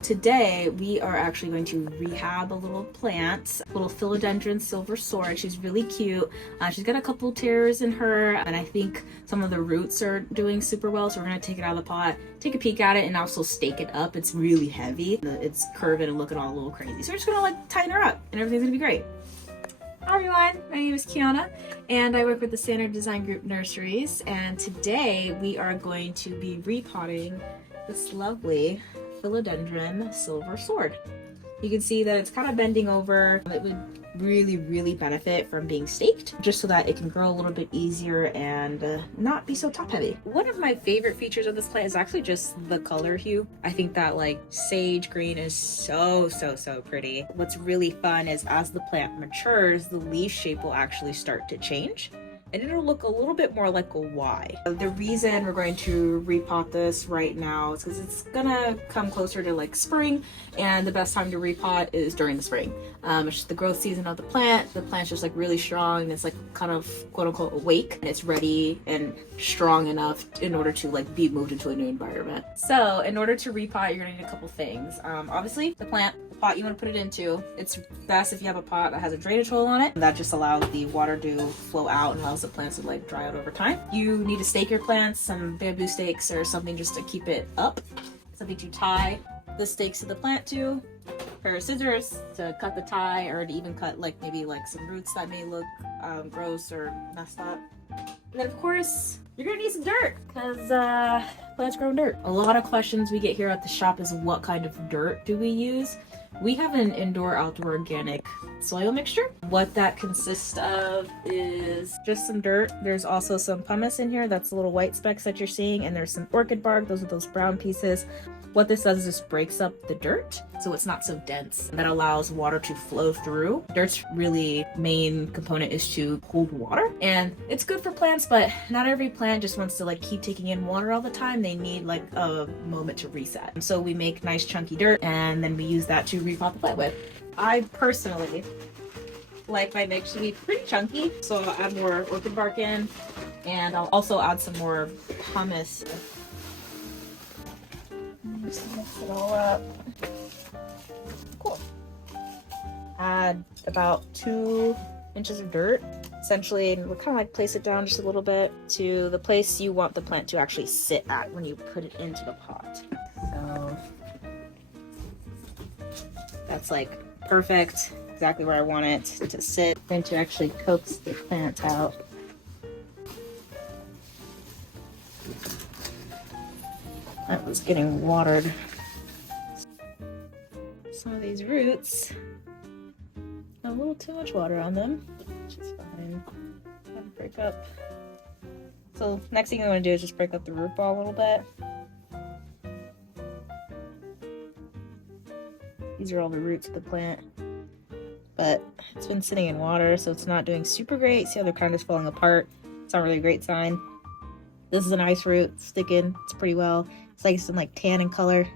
Today we are actually going to rehab a little plant, little philodendron silver sword. She's really cute. She's got a couple tears in her, and I think some of the roots are doing super well, so we're going to take it out of the pot, take a peek at it, and also stake it up. It's really heavy. It's curving and looking all a little crazy, so we're just going to tighten her up and everything's going to be great. Hi everyone, my name is Kiana and I work with the Standard Design Group Nurseries, and today we are going to be repotting this lovely philodendron silver sword. You can see that it's kind of bending over. It would really benefit from being staked, just so that it can grow a little bit easier and not be so top heavy. One of my favorite features of this plant is actually just the color hue. I think that like sage green is so pretty. What's really fun is as the plant matures, the leaf shape will actually start to change, and it'll look a little bit more like a Y. The reason we're going to repot this right now is because it's gonna come closer to like spring, and the best time to repot is during the spring. It's just the growth season of the plant. The plant's just like really strong, and it's like kind of quote unquote awake, and it's ready and strong enough in order to like be moved into a new environment. So in order to repot, you're gonna need a couple things. Obviously the plant, the pot you want to put it into. It's best if you have a pot that has a drainage hole on it. That just allows the water to flow out and allows the plants to like dry out over time. You need to stake your plants, some bamboo stakes or something just to keep it up. Something to tie the stakes to the plant to. A pair of scissors to cut the tie, or to even cut like maybe like some roots that may look gross or messed up. And then of course you're gonna need some dirt, because plants grow in dirt. A lot of questions we get here at the shop is what kind of dirt do we use? We have an indoor-outdoor organic soil mixture. What that consists of is just some dirt. There's also some pumice in here. That's the little white specks that you're seeing. And there's some orchid bark. Those are those brown pieces. What this does is just breaks up the dirt so it's not so dense. That allows water to flow through. Dirt's really main component is to hold water. And it's good for plants, but not every plant just wants to like keep taking in water all the time. They need like a moment to reset. And so we make nice chunky dirt, and then we use that to repot the plant with. I personally like my mix to be pretty chunky, so I'll add more orchid bark in, and I'll also add some more pumice. Just mix it all up. Cool. Add about 2 inches of dirt, essentially, and we'll kind of like place it down just a little bit to the place you want the plant to actually sit at when you put it into the pot. So that's like perfect, exactly where I want it to sit. I'm going to actually coax the plant out. That was getting watered. Some of these roots have a little too much water on them, which is fine. Gotta break up. So next thing you want to do is just break up the root ball a little bit. These are all the roots of the plant, but it's been sitting in water, so it's not doing super great. See how they're kind of just falling apart? It's not really a great sign. This is a nice root, it's sticking, it's pretty well. It's like some like tan in color,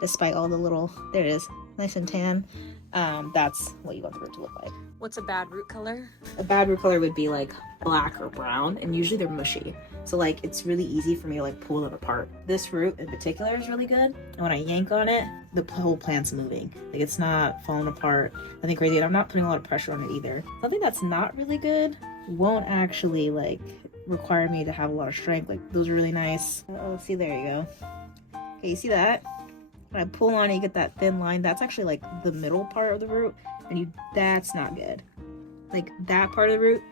despite all the little, there it is, nice and tan. That's what you want the root to look like. What's a bad root color? A bad root color would be like black or brown, and usually they're mushy. So like it's really easy for me to like pull them apart. This root in particular is really good, and when I yank on it, the whole plant's moving. Like it's not falling apart, nothing crazy, and I'm not putting a lot of pressure on it either. Something that's not really good won't actually like require me to have a lot of strength. Like those are really nice. Oh, see, there you go. Okay, you see that? When I pull on it, you get that thin line. That's actually like the middle part of the root, and that's not good. Like that part of the root,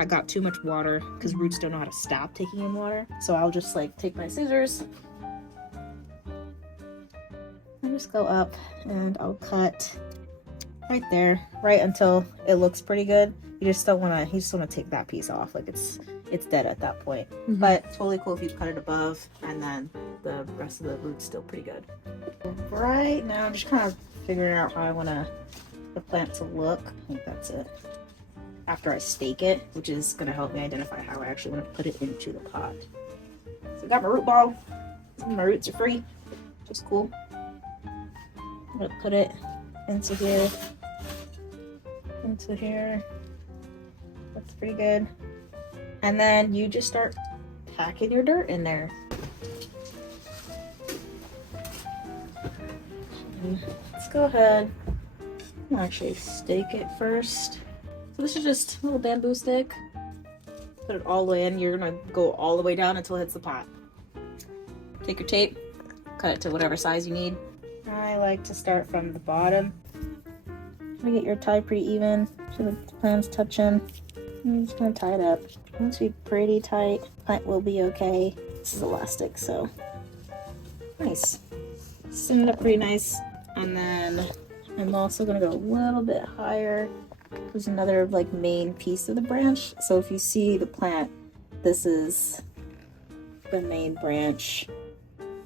I got too much water, because roots don't know how to stop taking in water. So I'll just like take my scissors and just go up, and I'll cut right there, right until it looks pretty good. You just don't want to, you just want to take that piece off. Like it's dead at that point. But totally cool if you cut it above, and then the rest of the root's still pretty good. Right now I'm just kind of figuring out how I want the plant to look. I think that's it. After I stake it, which is going to help me identify how I actually want to put it into the pot. So I got my root ball. My roots are free, which is cool. I'm going to put it into here. Into here. That's pretty good. And then you just start packing your dirt in there. Let's go ahead and actually stake it first. So this is just a little bamboo stick. Put it all the way in. You're gonna go all the way down until it hits the pot. Take your tape, cut it to whatever size you need. I like to start from the bottom. Try to get your tie pretty even so the plant's touching. I'm just gonna tie it up. It wants to be pretty tight. Plant will be okay. This is elastic, so nice. Send it up pretty nice. And then I'm also gonna go a little bit higher. There's another like main piece of the branch. So if you see the plant, this is the main branch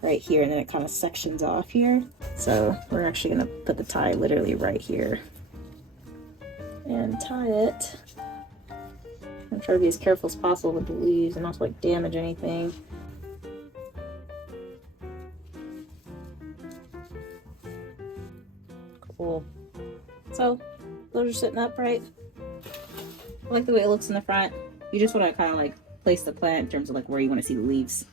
right here, and then it kind of sections off here. So we're actually gonna put the tie literally right here and tie it. I'm trying to be as careful as possible with the leaves and not to like damage anything. Cool. So those are sitting upright. I like the way it looks in the front. You just want to kind of like place the plant in terms of like where you want to see the leaves,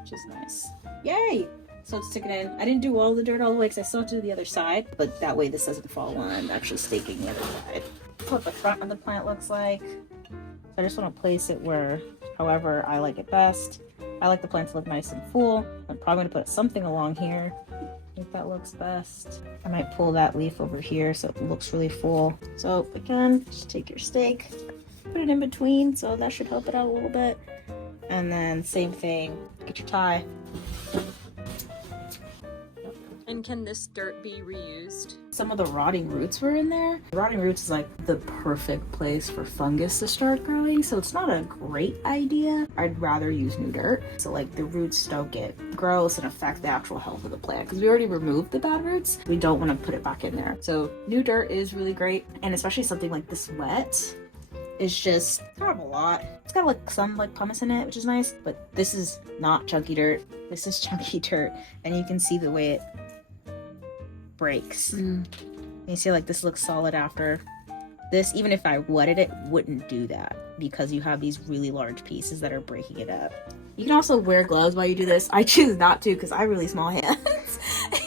which is nice. Yay! So it's sticking in. I didn't do all the dirt all the way because I still have to do the other side, but that way this doesn't fall when I'm actually staking the other side. That's what the front of the plant looks like. So I just want to place it where, however I like it best. I like the plant to look nice and full. I'm probably going to put something along here. I think that looks best. I might pull that leaf over here so it looks really full. So again, just take your stake, put it in between, so that should help it out a little bit. And then same thing, get your tie. And can this dirt be reused? Some of the rotting roots were in there. Rotting roots is like the perfect place for fungus to start growing, so it's not a great idea. I'd rather use new dirt so like the roots don't get gross and affect the actual health of the plant, because we already removed the bad roots. We don't want to put it back in there. So new dirt is really great, and especially something like this wet is just kind of a lot. It's got like some like pumice in it, which is nice, but this is not chunky dirt. This is chunky dirt, and you can see the way it breaks. You see like this looks solid after this. Even if I wetted it, wouldn't do that because you have these really large pieces that are breaking it up. You can also wear gloves while you do this. I choose not to because I have really small hands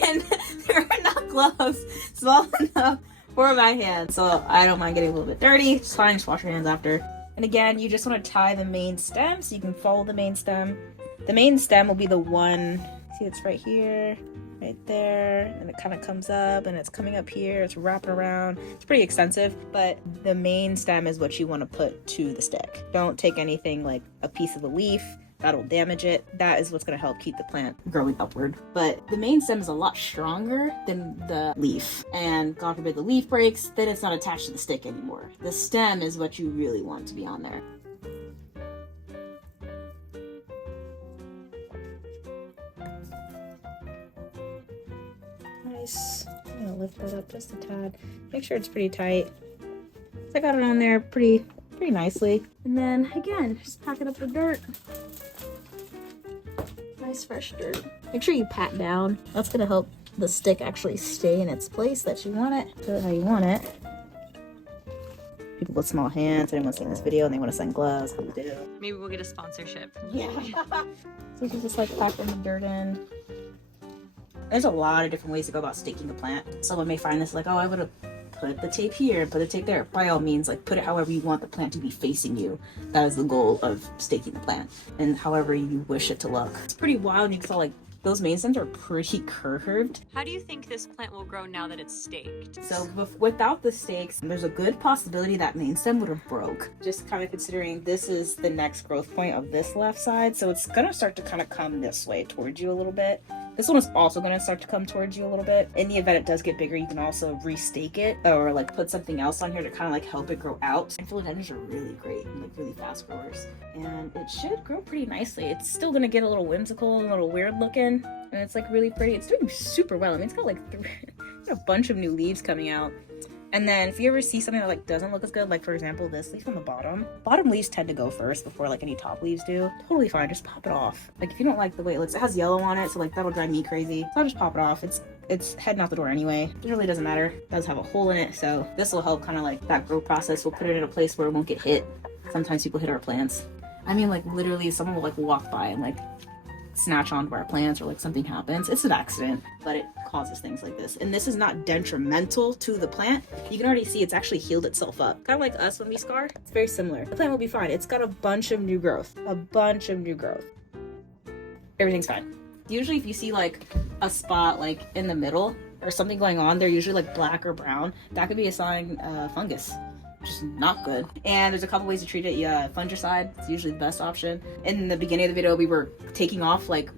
and there are not gloves small enough for my hands, so I don't mind getting a little bit dirty. It's fine, just wash your hands after. And again, you just want to tie the main stem so you can follow the main stem. The main stem will be the one, see it's right here, right there, and it kind of comes up and it's coming up here, it's wrapping around. It's pretty extensive, but the main stem is what you want to put to the stick. Don't take anything like a piece of the leaf, that'll damage it. That is what's going to help keep the plant growing upward. But the main stem is a lot stronger than the leaf, and God forbid the leaf breaks, then it's not attached to the stick anymore. The stem is what you really want to be on there. Nice. I'm gonna lift that up just a tad. Make sure it's pretty tight. So I got it on there pretty nicely. And then again, just pack it up with dirt. Nice fresh dirt. Make sure you pat down. That's gonna help the stick actually stay in its place that you want it. Put it how you want it. People with small hands, anyone seeing this video and they want to send gloves, how you do. Maybe we'll get a sponsorship. Yeah. So you can just like pack the dirt in. There's a lot of different ways to go about staking a plant. Someone may find this like, oh, I would have put the tape here, put the tape there. By all means, like put it however you want the plant to be facing you. That is the goal of staking the plant, and however you wish it to look. It's pretty wild. You can tell like those main stems are pretty curved. How do you think this plant will grow now that it's staked? So without the stakes, there's a good possibility that main stem would have broke. Just kind of considering this is the next growth point of this left side, so it's gonna start to kind of come this way towards you a little bit. This one is also going to start to come towards you a little bit. In the event it does get bigger, you can also restake it or like put something else on here to kind of like help it grow out. And philodendrons are really great and like really fast growers. And it should grow pretty nicely. It's still going to get a little whimsical and a little weird looking. And it's like really pretty. It's doing super well. I mean, it's got like a bunch of new leaves coming out. And then if you ever see something that like doesn't look as good, like for example this leaf on the bottom leaves tend to go first before like any top leaves do. Totally fine, just pop it off. Like if you don't like the way it looks, it has yellow on it, so like that'll drive me crazy. So I'll just pop it off. It's heading out the door anyway. It really doesn't matter. It does have a hole in it, so this will help kind of like that growth process. We'll put it in a place where it won't get hit. Sometimes people hit our plants. I mean like literally someone will like walk by and like snatch onto our plants or like something happens. It's an accident, but it causes things like this. And this is not detrimental to the plant. You can already see it's actually healed itself up. Kind of like us when we scar. It's very similar. The plant will be fine. It's got a bunch of new growth. Everything's fine. Usually if you see like a spot like in the middle or something going on, they're usually like black or brown. That could be a sign of fungus. Just not good. And there's a couple ways to treat it. Yeah, fungicide is usually the best option. In the beginning of the video, we were taking off like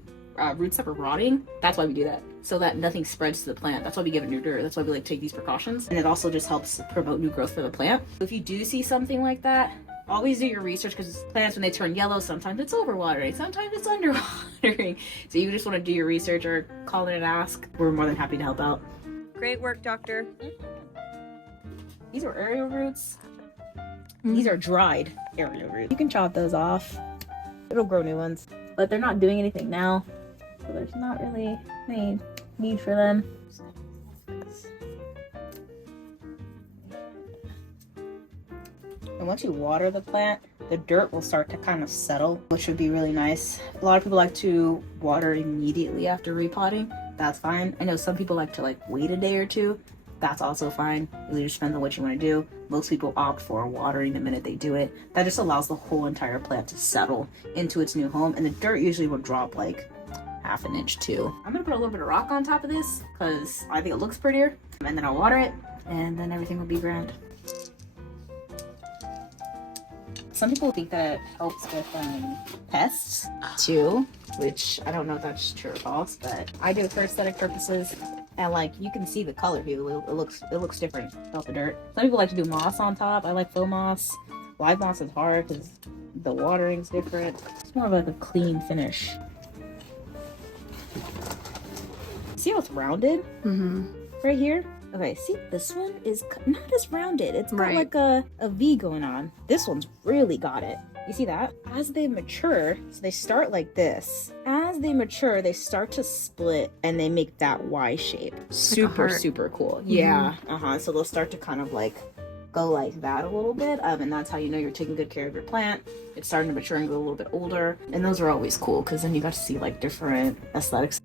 roots that were rotting. That's why we do that, so that nothing spreads to the plant. That's why we give it new dirt. That's why we like take these precautions. And it also just helps promote new growth for the plant. If you do see something like that, always do your research, because plants, when they turn yellow, sometimes it's overwatering, sometimes it's underwatering. So you just want to do your research or call in and ask. We're more than happy to help out. Great work, doctor. These are aerial roots. These are dried aerial roots. You can chop those off. It'll grow new ones. But they're not doing anything now, so there's not really any need for them. And once you water the plant, the dirt will start to kind of settle, which would be really nice. A lot of people like to water immediately after repotting. That's fine. I know some people like to wait a day or two. That's also fine. It really just depends on what you want to do. Most people opt for watering the minute they do it. That just allows the whole entire plant to settle into its new home, and the dirt usually will drop like half an inch too. I'm gonna put a little bit of rock on top of this because I think it looks prettier, and then I'll water it, and then everything will be grand. Some people think that it helps with pests too, which I don't know if that's true or false, but I do it for aesthetic purposes. And you can see the color here. It looks different without the dirt. Some people like to do moss on top. I like faux moss. Live moss is hard because the watering's different. It's more of a clean finish. See how it's rounded? Right here? Okay, see, this one is not as rounded. It's got like a V going on. This one's really got it. You see that? As they mature, so they start like this. As they mature, they start to split and they make that Y shape. Super cool. Yeah. So they'll start to kind of go like that a little bit. And that's how you know you're taking good care of your plant. It's starting to mature and go a little bit older. And those are always cool because then you got to see different aesthetics.